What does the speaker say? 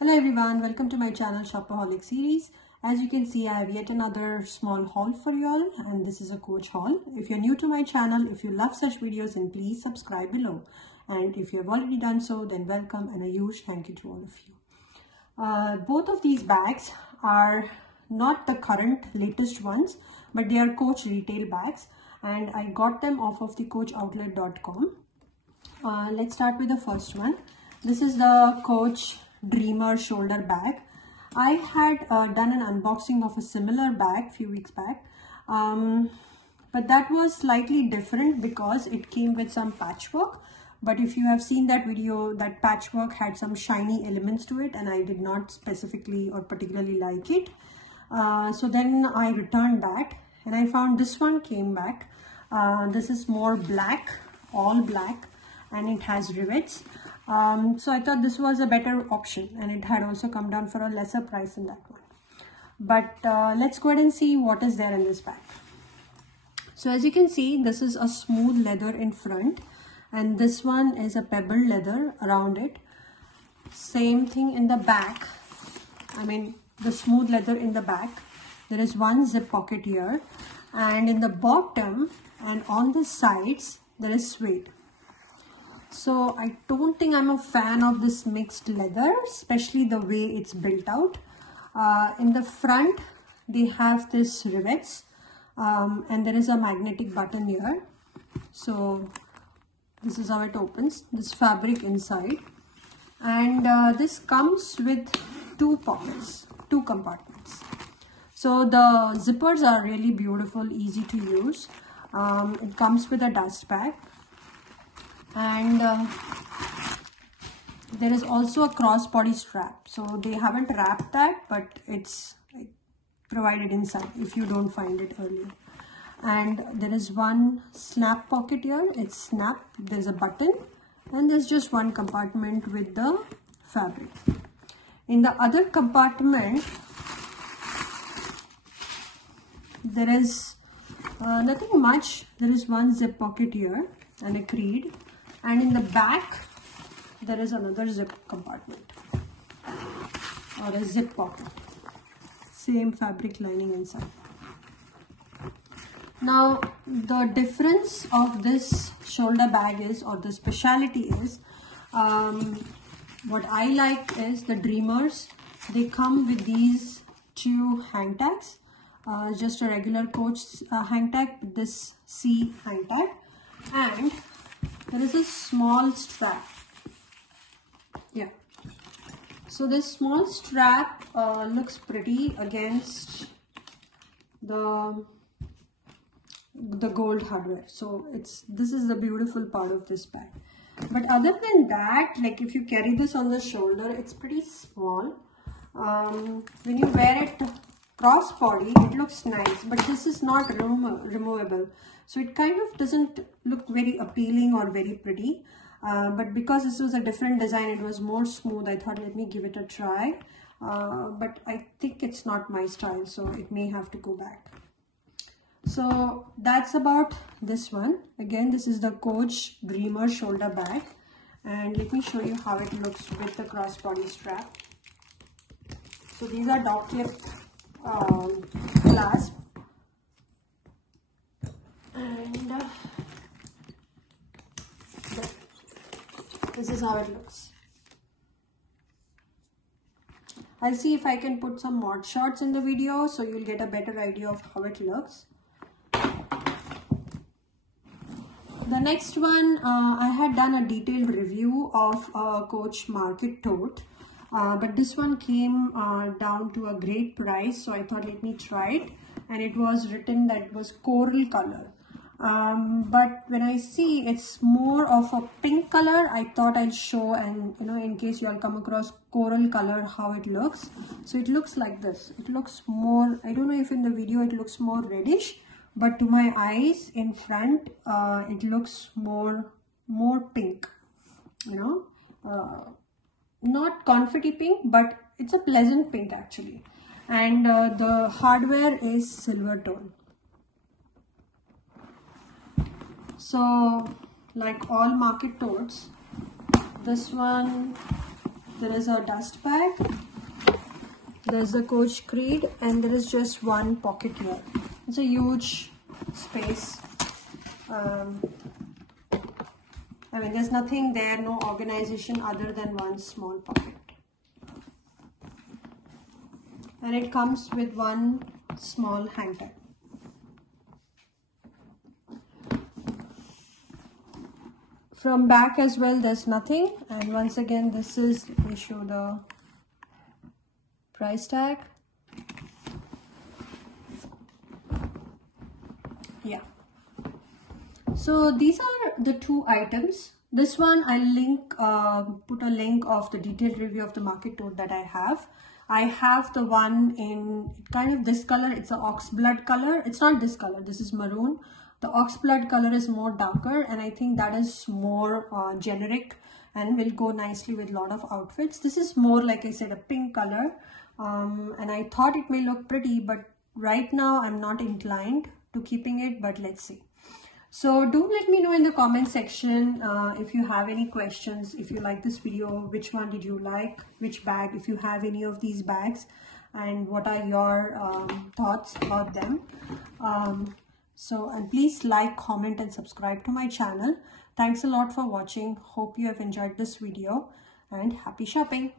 Hello everyone, welcome to my channel Shopaholic series. As you can see, I have yet another small haul for you all, and this is a Coach haul. If you're new to my channel, if you love such videos, then please subscribe below. And if you have already done so, then welcome and a huge thank you to all of you. Both of these bags are not the current latest ones, but they are Coach retail bags, and I got them off of the coachoutlet.com. Let's start with the first one. This is the Coach Dreamer shoulder bag. I had done an unboxing of a similar bag few weeks back, but that was slightly different because it came with some patchwork. But if you have seen that video, that patchwork had some shiny elements to it, and I did not specifically or particularly like it. So then I returned that, and I found this one came back. This is more black, all black, and it has rivets. So I thought this was a better option, and it had also come down for a lesser price than that one. But let's go ahead and see what is there in this bag. So as you can see, this is a smooth leather in front, and this one is a pebble leather around it. Same thing in the back. I mean, the smooth leather in the back. There is one zip pocket here, and in the bottom and on the sides there is suede. So I don't think I'm a fan of this mixed leather, especially the way it's built out. In the front, they have this rivets, and there is a magnetic button here. So this is how it opens, this fabric inside. And this comes with two pockets, two compartments. So the zippers are really beautiful, easy to use. It comes with a dust bag. And there is also a crossbody strap. So they haven't wrapped that, but it's provided inside if you don't find it earlier. And there is one snap pocket here. It's snap. There's a button, and there's just one compartment with the fabric. In the other compartment, there is nothing much. There is one zip pocket here and a creed. And in the back, there is another zip compartment or a zip pocket. Same fabric lining inside. Now, the difference of this shoulder bag is, or the speciality is, what I like is the Dreamers. They come with these two hang tags. Just a regular Coach hang tag with this C hang tag. And there is a small strap. Yeah. So this small strap looks pretty against the gold hardware. So this is the beautiful part of this bag. But other than that, like if you carry this on the shoulder, it's pretty small. When you wear it cross body, it looks nice, but this is not removable, so it kind of doesn't look very appealing or very pretty. But because this was a different design, it was more smooth, I thought let me give it a try. But I think it's not my style, so it may have to go back. So that's about this one. Again, this is the Coach Dreamer shoulder bag, and let me show you how it looks with the crossbody strap. So these are dog clip clasp, and this is how it looks. I'll see if I can put some mod shots in the video so you'll get a better idea of how it looks. The next one, I had done a detailed review of a Coach Market Tote. But this one came down to a great price, so I thought let me try it, and it was written that it was coral color, but when I see it's more of a pink color, I thought I'll show, and in case you all come across coral color, how it looks. So it looks like this. It looks more, I don't know if in the video it looks more reddish, but to my eyes in front it looks more pink, not confetti pink, but it's a pleasant pink actually. And the hardware is silver tone. So like all market totes, this one there is a dust bag, there's the Coach Creed, and there is just one pocket here. It's a huge space. I mean, there's nothing there, no organization other than one small pocket. And it comes with one small hang tag. From back as well, there's nothing. And once again, this is, let me show the price tag. Yeah. So these are the two items. This one I'll put a link of the detailed review of the market tote that I have. I have the one in kind of this color. It's an oxblood color. It's not this color. This is maroon. The oxblood color is more darker, and I think that is more generic and will go nicely with a lot of outfits. This is more, like I said, a pink color. And I thought it may look pretty, but right now I'm not inclined to keeping it, but let's see. So do let me know in the comment section if you have any questions, if you like this video, which one did you like, which bag, if you have any of these bags, and what are your thoughts about them. And please like, comment and subscribe to my channel. Thanks a lot for watching. Hope you have enjoyed this video, and happy shopping.